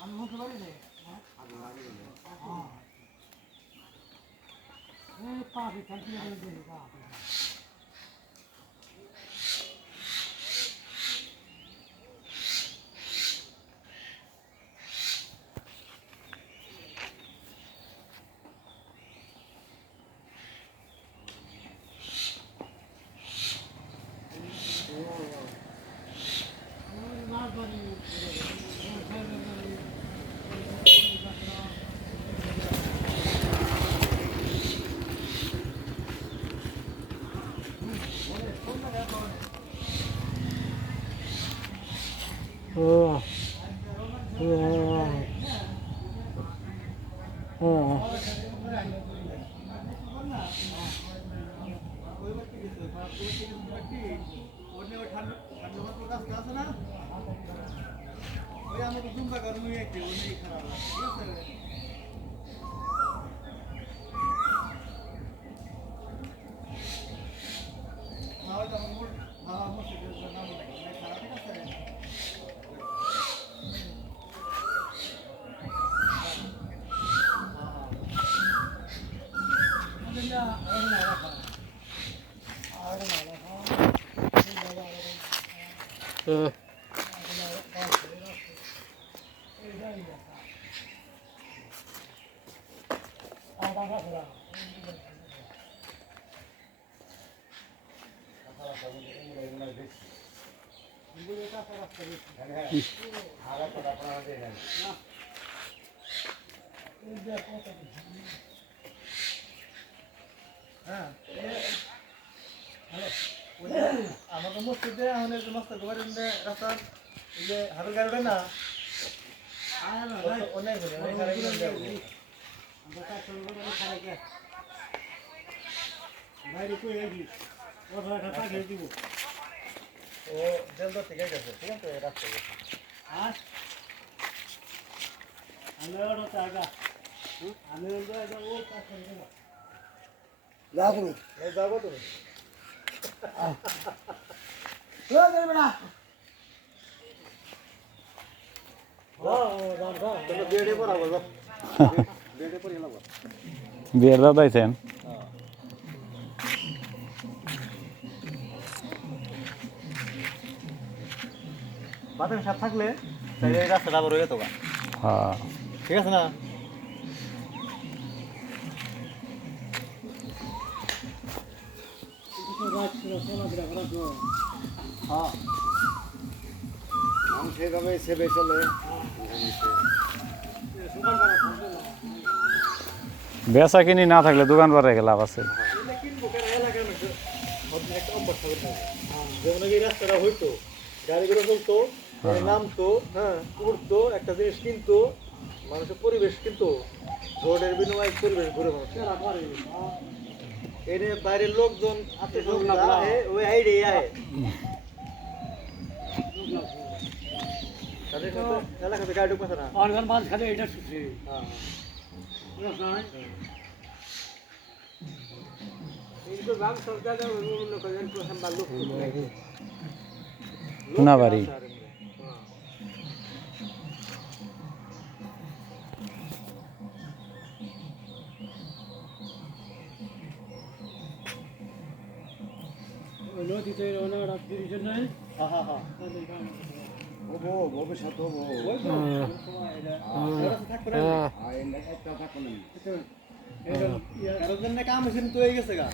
আমি বলতে পারি রে এই পাবি কালকে দে পাবি আমাদের মসজিদে আমাদের মস্ত গোবরন্দে রাস্তার এই যে হারুল গাড়ি না অনেক বলে অনেক গাড়ি আমরা কাজ শুরু করে খাই কে গাড়ি কই আইবি ওরা টাকা দিয়ে দিব ও জলদি থেকে গেছে ঠিক আছে রাস্তা হ্যাঁ আমরা ওটা টাকা আমি ওই কাজ করব যাবো এই যাবো তুমি বিয়ের দাদাইছেন বাতাস সাথে থাকলে তাহলে এই রাস্তাটা বড় হয়ে যেত হ্যাঁ ঠিক আছে না হ্যাঁ আমি সেভাবে সেবে চলে বেচা কিনি না থাকলে দোকান পারে লাভ আছে যেমন এই রাস্তাটা হইতো গাড়িগুলো চলতো নামতো হ্যাঁ উঠতো একটা জিনিস কিনতো মানুষের পরিবেশ কিন্তু রোডের বিনিময়ে পরিবেশ ঘুরে মানুষ এনে বাইরের লোকজন ওই আইডিয়া আয় তাদের এলাকাতে গাড়ি ঢুকছে না অনগান মাছ খালি এটা শুনছি না বাড়ি নদীতে ওনার ডিভিশন নাই হ্যাঁ হ্যাঁ হবো ভবিষ্যৎ হবো কারোর জন্য কাম হয়েছে তো হয়ে গেছে গা